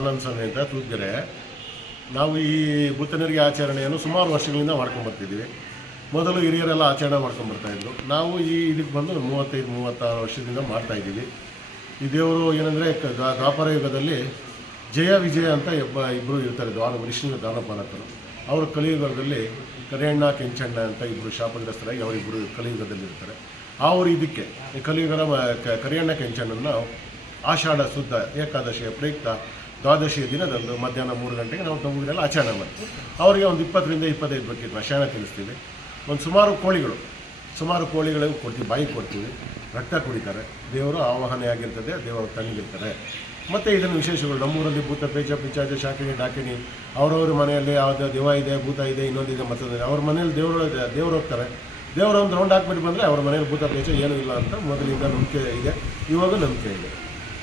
ಆನಂದ್ ಅಂತ ನಾವು ಈ ಬುತ್ತನರಿಗೆ ಆಚರಣೆಯನ್ನು ಸುಮಾರು ವರ್ಷಗಳಿಂದ ಮಾಡ್ಕೊಂಡು ಬರ್ತಿದ್ದೀವಿ. ಮೊದಲು ಹಿರಿಯರೆಲ್ಲ ಆಚರಣೆ ಮಾಡ್ಕೊಂಡು ಬರ್ತಾ ಇದ್ರು. ನಾವು ಈ ಇದಕ್ಕೆ ಬಂದು ಮೂವತ್ತೈದು, ಮೂವತ್ತಾರು ವರ್ಷದಿಂದ ಮಾಡ್ತಾ ಇದ್ದೀವಿ. ಈ ದೇವರು ಏನಂದರೆ ದ್ವಾಪರ ಯುಗದಲ್ಲಿ ಜಯ, ವಿಜಯ ಅಂತ ಒಬ್ಬ ಇಬ್ಬರು ಇರ್ತಾರೆ ದ್ವಾರ ವಿಷ್ಣು ದಾನಪಾಲಕರು ಅವರು ಕಲಿಯುಗದಲ್ಲಿ ಕರಿಯಣ್ಣ, ಕೆಂಚಣ್ಣ ಅಂತ ಇಬ್ಬರು ಶಾಪಗ್ರಸ್ತರಾಗಿ ಅವರಿಬ್ಬರು ಕಲಿಯುಗದಲ್ಲಿ ಇರ್ತಾರೆ. ಅವರು ಇದಕ್ಕೆ. ಕಲಿಯುಗದ ಕರಿಯಣ್ಣ, ಕೆಂಚಣ್ಣನ ಆಷಾಢ ಶುದ್ಧ ಏಕಾದಶಿಯ ಪ್ರಯುಕ್ತ ದ್ವಾದಶಿಯ ದಿನದಂದು ಮಧ್ಯಾಹ್ನ ಮೂರು ಗಂಟೆಗೆ ನಾವು ನಮ್ಮೂರಲ್ಲಿ ಆಚರಣೆ ಮಾಡ್ತೀವಿ. ಅವರಿಗೆ ಒಂದು ಇಪ್ಪತ್ತರಿಂದ ಇಪ್ಪತ್ತೈದು ಬಕೆಟ್ ರಸಾಯನ ತಿನ್ನಿಸ್ತೀವಿ. ಒಂದು ಸುಮಾರು ಕೋಳಿಗಳು, ಸುಮಾರು ಕೋಳಿಗಳಿಗೂ ಕೊಡ್ತೀವಿ, ಬಾಯಿ ಕೊಡ್ತೀವಿ. ರಕ್ತ ಕುಡಿತಾರೆ. ದೇವರು ಆವಾಹನೆ ಆಗಿರ್ತದೆ, ದೇವರು ತಣ್ಣಗಿರ್ತಾರೆ. ಮತ್ತು ಇದನ್ನು ವಿಶೇಷಗಳು, ನಮ್ಮೂರಲ್ಲಿ ಭೂತ ಪೇಚ ಪಿಚಾಚ ಶಾಕಿನಿ, ಡಾಕಿನಿ, ಅವರವ್ರ ಮನೆಯಲ್ಲಿ ಯಾವುದೇ ದೇವ ಇದೆ, ಭೂತ ಇದೆ, ಇನ್ನೊಂದಿದೆ, ಮತ್ತೊಂದಿದೆ. ಅವ್ರ ಮನೇಲಿ ದೇವರು ದೇವರು ಹೋಗ್ತಾರೆ. ದೇವರ ಒಂದು ರೌಂಡ್ ಹಾಕ್ಬಿಟ್ಟು ಬಂದರೆ ಅವ್ರ ಮನೇಲಿ ಭೂತ ಪೇಚ ಏನೂ ಇಲ್ಲ ಅಂತ ಮೊದಲಿಂದ ನಂಬಿಕೆ ಇದೆ, ಇವಾಗ ನಂಬಿಕೆ ಇದೆ.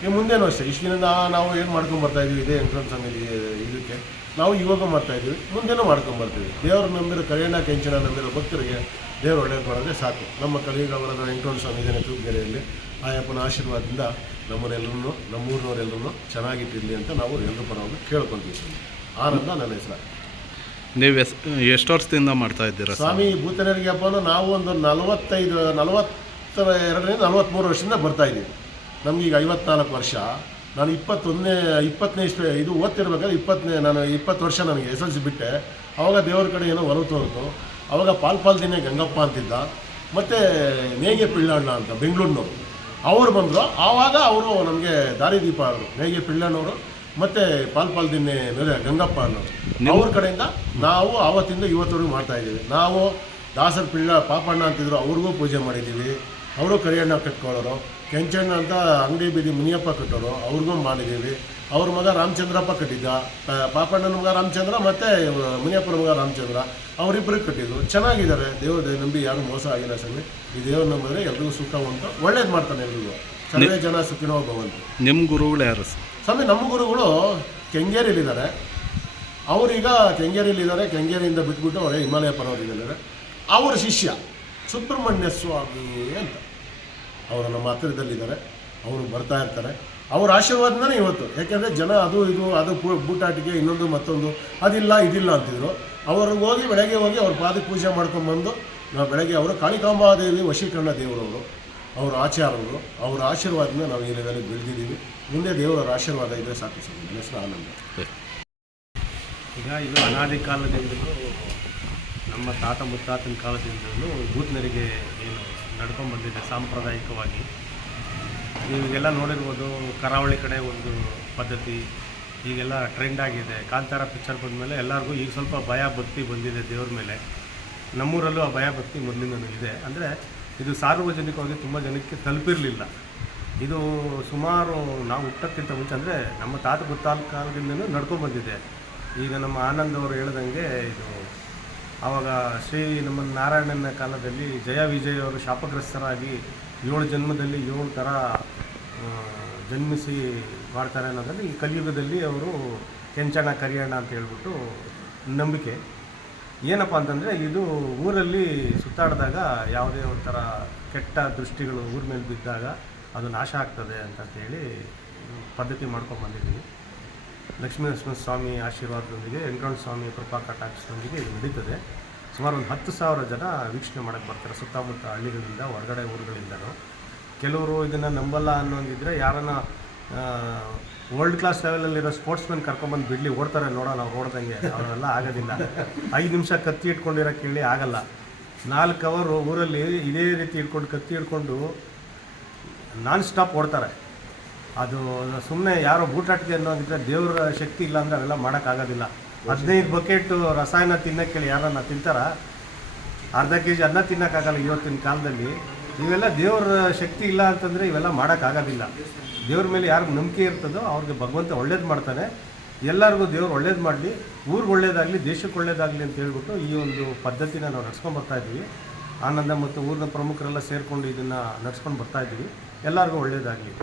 ಈ ಮುಂದೇನೂ ಅಷ್ಟೇ. ಇಷ್ಟಿನಿಂದ ನಾವು ಏನು ಮಾಡ್ಕೊಂಡು ಬರ್ತಾ ಇದೀವಿ ಇದೇ ಎಂಟ್ರೆನ್ಸ್ ಅಂಗಡಿ ಇದಕ್ಕೆ. ನಾವು ಇವಾಗ ಮಾಡ್ತಾ ಇದೀವಿ. ಮುಂದೇನೂ ಮಾಡ್ಕೊಂಡು ಬರ್ತೀವಿ. ದೇವರು ನಂಬಿರೋ ಕರಿಯಣ್ಣ ಕೆಂಚನ ನಂಬಿರೋ ಭಕ್ತರಿಗೆ ದೇವರು ಒಳ್ಳೇದು ಮಾಡಿದ್ರೆ ಸಾಕು. ನಮ್ಮ ಕಲಿಯುಗವರದ ಎಂಟ್ರೆನ್ಸ್ ಇದ್ದೇನೆ ತೂಪ್ಗೆರೆಯಲ್ಲಿ ಆಯಪ್ಪನ ಆಶೀರ್ವಾದದಿಂದ ನಮ್ಮನ್ನೆಲ್ಲರೂ ನಮ್ಮೂರಿನವರೆಲ್ಲರೂ ಚೆನ್ನಾಗಿಟ್ಟಿರಲಿ ಅಂತ ನಾವು ಎಲ್ಲರೂ ಪರವಾಗಿ ಕೇಳ್ಕೊತೀವಿ. ಆನಂದ ನನ್ನ ಹೆಸರು. ನೀವು ಎಸ್ ಎಷ್ಟು ವರ್ಷದಿಂದ ಮಾಡ್ತಾ ಇದ್ದೀರಾ ಸ್ವಾಮಿ ಭೂತನರಿಗೆ ಅಪ್ಪನ ನಾವು ಒಂದು ನಲವತ್ತೈದು ನಲವತ್ತರ ಎರಡರಿಂದ ನಲವತ್ತ್ಮೂರು ವರ್ಷದಿಂದ ಬರ್ತಾ ಇದ್ದೀವಿ ನಮಗೀಗ ಐವತ್ನಾಲ್ಕು ವರ್ಷ. ನಾನು ಇಪ್ಪತ್ತೊಂದನೇ ಇಪ್ಪತ್ತನೇ ಇಸ್ವಿ ಇದು ಓದ್ತಿರ್ಬೇಕಾದ್ರೆ ಇಪ್ಪತ್ತನೇ ನಾನು ಇಪ್ಪತ್ತು ವರ್ಷ ನನಗೆ ಎಸ್ ಎಲ್ ಸಿ ಬಿಟ್ಟೆ. ಆವಾಗ ದೇವ್ರ ಕಡೆ ಏನೋ ಒಲವು ತೋರಿತು. ಆವಾಗ ಪಾಲ್ ಪಾಲ್ ದಿನೇ ಗಂಗಪ್ಪ ಅಂತಿದ್ದ. ಮತ್ತು ನೇಗೆ ಪಿಳ್ಳಣ್ಣ ಅಂತ ಬೆಂಗಳೂರಿನವರು. ಅವ್ರು ಬಂದರು. ಆವಾಗ ಅವರು ನಮಗೆ ದಾರಿದೀಪ ಅವರು ನೇಗೆ ಪಿಳ್ಳಣ್ಣವರು ಮತ್ತು ಪಾಲ್ ಪಾಲ್ ದಿನ್ನೆ ಗಂಗಪ್ಪ ಅನ್ನೋರು. ಅವ್ರ ಕಡೆಯಿಂದ ನಾವು ಆವತ್ತಿಂದ ಇವತ್ತವರೆಗೂ ಮಾಡ್ತಾಯಿದ್ದೀವಿ ನಾವು ದಾಸರ ಪಿಳ್ಳ ಪಾಪಣ್ಣ ಅಂತಿದ್ರು. ಅವ್ರಿಗೂ ಪೂಜೆ ಮಾಡಿದ್ದೀವಿ. ಅವರು ಕರಿಯಣ್ಣ ಕಟ್ಕೊಳ್ಳೋರು ಕೆಂಚಣ್ಣ ಅಂತ ಅಂಗಡಿ ಬೀದಿ ಮುನಿಯಪ್ಪ ಕಟ್ಟೋರು ಅವ್ರಿಗೂ ಮಾಡಿದ್ದೀವಿ. ಅವ್ರ ಮಗ ರಾಮಚಂದ್ರಪ್ಪ ಕಟ್ಟಿದ್ದ ಪಾಪಣ್ಣನ ಮಗ ರಾಮಚಂದ್ರ ಮತ್ತು ಮುನಿಯಪ್ಪನ ಮಗ ರಾಮಚಂದ್ರ ಅವರಿಬ್ಬರಿಗೆ ಕಟ್ಟಿದ್ರು. ಚೆನ್ನಾಗಿದ್ದಾರೆ. ದೇವ್ರ ನಂಬಿ ಯಾರು ಮೋಸ ಆಗಿಲ್ಲ ಸ್ವಾಮಿ. ಈ ದೇವ್ರ ನಂಬಿದ್ರೆ ಎಲ್ರಿಗೂ ಸುಖ ಉಂಟು. ಒಳ್ಳೇದು ಮಾಡ್ತಾನೆ ಎಲ್ರಿಗೂ. ಸರ್ವೇ ಜನ ಸುಖಿನೋ ಭವಂತು. ನಿಮ್ಮ ಗುರುಗಳು ಯಾರು? ಸ್ವಾಮಿ ನಮ್ಮ ಗುರುಗಳು ಕೆಂಗೇರಿಲಿದ್ದಾರೆ ಅವರೀಗ ಕೆಂಗೇರಿಲಿದ್ದಾರೆ ಕೆಂಗೇರಿಯಿಂದ ಬಿಟ್ಬಿಟ್ಟು ಅವರೇ ಹಿಮಾಲಯ ಪರ್ವತದಲ್ಲಿದ್ದಾರೆ ಅವರ ಶಿಷ್ಯ ಸುಬ್ರಹ್ಮಣ್ಯ ಸ್ವಾಮಿ ಅಂತ. ಅವರು ನಮ್ಮ ಹತ್ತಿರದಲ್ಲಿದ್ದಾರೆ, ಅವರು ಬರ್ತಾ ಇರ್ತಾರೆ. ಅವ್ರ ಆಶೀರ್ವಾದನೇ ಇವತ್ತು. ಯಾಕೆಂದರೆ ಜನ ಅದು ಇದು, ಅದು ಬೂಟಾಟಿಕೆ, ಇನ್ನೊಂದು ಮತ್ತೊಂದು, ಅದಿಲ್ಲ, ಇದಿಲ್ಲ ಅಂತಿದ್ರು. ಅವರು ಹೋಗಿ ಬೆಳಗ್ಗೆ ಹೋಗಿ ಅವ್ರ ಪಾದಕ್ಕೆ ಪೂಜೆ ಮಾಡ್ಕೊಂಡ್ಬಂದು ನಾವು ಬೆಳಗ್ಗೆ ಅವರು ಕಾಳಿಕಾಂಬಾದೇವಿ, ವಶೀಕರಣ ದೇವರವರು, ಅವರ ಆಚಾರಗಳು, ಅವರ ಆಶೀರ್ವಾದನ ನಾವು ಈ ಲೆವೆಲಿಗೆ ಬೆಳೆದಿದ್ದೀವಿ. ಮುಂದೆ ದೇವರ ಆಶೀರ್ವಾದ ಇದ್ದರೆ ಸಾಕು ಸರ್. ಆನಂದ. ಈಗ ಇದು ಅನಾದಿ ಕಾಲದಿಂದಲೂ ನಮ್ಮ ತಾತ ಮುತ್ತಾತನ ಕಾಲದಿಂದಲೂ ಭೂತನರಿಗೆ ಏನು ನಡ್ಕೊಂಡು ಬಂದಿದೆ ಸಾಂಪ್ರದಾಯಿಕವಾಗಿ. ನೀವೆಲ್ಲ ನೋಡಿರ್ಬೋದು, ಕರಾವಳಿ ಕಡೆ ಒಂದು ಪದ್ಧತಿ, ಈಗೆಲ್ಲ ಟ್ರೆಂಡ್ ಆಗಿದೆ. ಕಾಂತಾರ ಪಿಕ್ಚರ್ ಬಂದಮೇಲೆ ಎಲ್ಲರಿಗೂ ಈಗ ಸ್ವಲ್ಪ ಭಯ ಭಕ್ತಿ ಬಂದಿದೆ ದೇವ್ರ ಮೇಲೆ. ನಮ್ಮೂರಲ್ಲೂ ಆ ಭಯ ಭಕ್ತಿ ಮೊದಲಿಂದನೂ ಇದೆ. ಅಂದರೆ ಇದು ಸಾರ್ವಜನಿಕವಾಗಿ ತುಂಬ ಜನಕ್ಕೆ ತಲುಪಿರಲಿಲ್ಲ. ಇದು ಸುಮಾರು ನಾವು ಹುಟ್ಟಕ್ಕಿಂತ ಮುಂಚೆ ಅಂದರೆ ನಮ್ಮ ತಾತ ಗೊತ್ತಾದ ಕಾಲದಿಂದಲೂ ನಡ್ಕೊಂಡು ಬಂದಿದೆ ಈಗ ನಮ್ಮ ಆನಂದ್ ಅವರು ಹೇಳ್ದಂಗೆ ಇದು ಆವಾಗ ಶ್ರೀ ನಮ್ಮ ನಾರಾಯಣನ ಕಾಲದಲ್ಲಿ ಜಯ ವಿಜಯ್ ಅವರು ಶಾಪಗ್ರಸ್ತರಾಗಿ ಏಳು ಜನ್ಮದಲ್ಲಿ ಏಳು ಥರ ಜನ್ಮಿಸಿ ಮಾಡ್ತಾರೆ ಅನ್ನೋದ್ರಲ್ಲಿ ಈ ಕಲಿಯುಗದಲ್ಲಿ ಅವರು ಕೆಂಚಣ ಕರಿಯಣ್ಣ ಅಂತ ಹೇಳ್ಬಿಟ್ಟು ನಂಬಿಕೆ. ಏನಪ್ಪ ಅಂತಂದರೆ ಇದು ಊರಲ್ಲಿ ಸುತ್ತಾಡಿದಾಗ ಯಾವುದೇ ಒಂಥರ ಕೆಟ್ಟ ದೃಷ್ಟಿಗಳು ಊರ ಮೇಲೆ ಬಿದ್ದಾಗ ಅದು ನಾಶ ಆಗ್ತದೆ ಅಂತ ಹೇಳಿ ಪದ್ಧತಿ ಮಾಡ್ಕೊಂಡು ಬಂದಿದ್ದೀವಿ. ಲಕ್ಷ್ಮೀ ಸ್ವಾಮಿ ಆಶೀರ್ವಾದದೊಂದಿಗೆ ವೆಂಕಟರಮಣ ಸ್ವಾಮಿ ಕೃಪಾ ಕಟಾಕ್ಷದೊಂದಿಗೆ ಇದು ನಡೀತದೆ. ಸುಮಾರು ಒಂದು ಹತ್ತು ಸಾವಿರ ಜನ ವೀಕ್ಷಣೆ ಮಾಡೋಕ್ಕೆ ಬರ್ತಾರೆ ಸುತ್ತಮುತ್ತ ಹಳ್ಳಿಗಳಿಂದ, ಹೊರಗಡೆ ಊರುಗಳಿಂದನೂ. ಕೆಲವರು ಇದನ್ನು ನಂಬಲ್ಲ ಅನ್ನೋಂಗಿದ್ರೆ ಯಾರನ್ನ ವರ್ಲ್ಡ್ ಕ್ಲಾಸ್ ಲೆವೆಲಲ್ಲಿರೋ ಸ್ಪೋರ್ಟ್ಸ್ಮನ್ ಕರ್ಕೊಂಬಂದು ಬಿಡಲಿ, ಓಡ್ತಾರೆ ನೋಡೋಣ ನಾವು ಓಡ್ದಂಗೆ ಅವರೆಲ್ಲ ಆಗೋದಿಲ್ಲ. ಐದು ನಿಮಿಷ ಕತ್ತಿ ಇಟ್ಕೊಂಡಿರೋ ಕೇಳಿ ಆಗಲ್ಲ. ನಾಲ್ಕು ಅವರು ಊರಲ್ಲಿ ಇದೇ ರೀತಿ ಇಟ್ಕೊಂಡು ಕತ್ತಿ ಇಟ್ಕೊಂಡು ನಾನ್ ಸ್ಟಾಪ್ ಓಡ್ತಾರೆ. ಅದು ಸುಮ್ಮನೆ ಯಾರೋ ಬೂಟಾಟಿಕೆ ಅನ್ನೋದಿದ್ರೆ ದೇವ್ರ ಶಕ್ತಿ ಇಲ್ಲ ಅಂದರೆ ಅವೆಲ್ಲ ಮಾಡೋಕ್ಕಾಗೋದಿಲ್ಲ. ಹದಿನೈದು ಬಕೆಟ್ ರಸಾಯನ ತಿನ್ನೋಕ್ಕೇಳಿ ಯಾರನ್ನ ತಿಂತಾರ? ಅರ್ಧ ಕೆ ಜಿ ಅನ್ನ ತಿನ್ನೋಕ್ಕಾಗಲ್ಲ ಇವತ್ತಿನ ಕಾಲದಲ್ಲಿ. ಇವೆಲ್ಲ ದೇವ್ರ ಶಕ್ತಿ ಇಲ್ಲ ಅಂತಂದರೆ ಇವೆಲ್ಲ ಮಾಡೋಕ್ಕಾಗೋದಿಲ್ಲ. ದೇವ್ರ ಮೇಲೆ ಯಾರಿಗೆ ನಂಬಿಕೆ ಇರ್ತದೋ ಅವ್ರಿಗೆ ಭಗವಂತ ಒಳ್ಳೇದು ಮಾಡ್ತಾನೆ. ಎಲ್ಲರಿಗೂ ದೇವ್ರು ಒಳ್ಳೇದು ಮಾಡಲಿ. ಊರಿಗೆ ಒಳ್ಳೇದಾಗಲಿ ದೇಶಕ್ಕೆ ಒಳ್ಳೇದಾಗಲಿ ಅಂತ ಹೇಳ್ಬಿಟ್ಟು ಈ ಒಂದು ಪದ್ಧತಿನ ನಾವು ನಡ್ಸ್ಕೊಂಡು ಬರ್ತಾ ಇದ್ದೀವಿ ಆನಂದ ಮತ್ತು ಊರಿನ ಪ್ರಮುಖರೆಲ್ಲ ಸೇರಿಕೊಂಡು ಇದನ್ನು ನಡ್ಸ್ಕೊಂಡು ಬರ್ತಾ ಇದ್ದೀವಿ ಎಲ್ಲರಿಗೂ ಒಳ್ಳೇದಾಗಲಿ.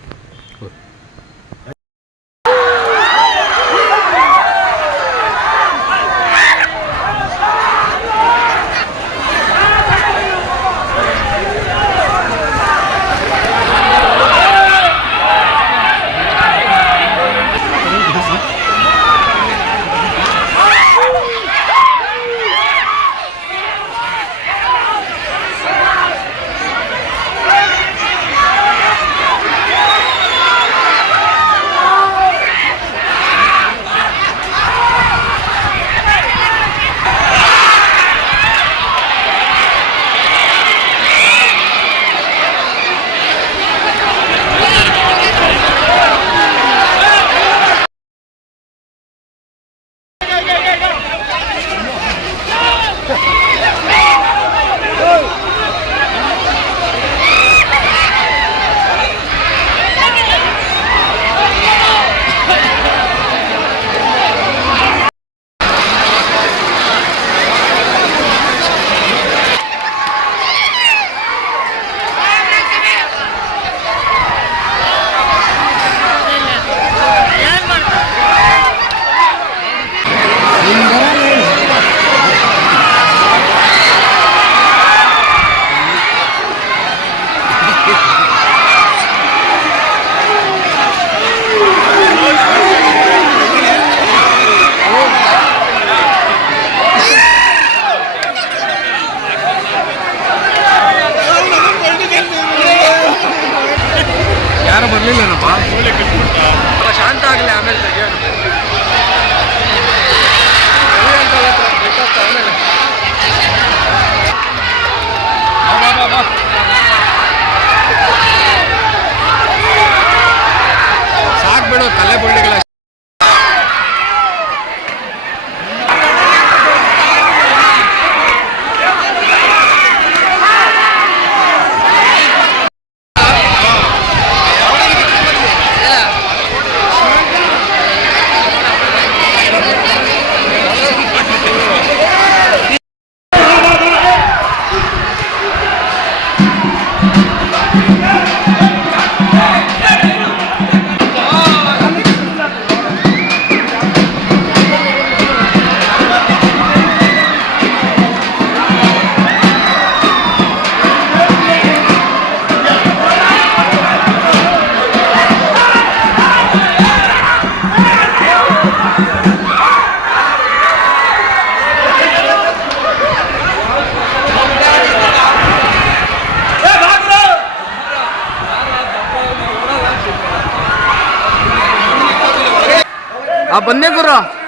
ಆ ಬನ್ನಿ ಗುರು.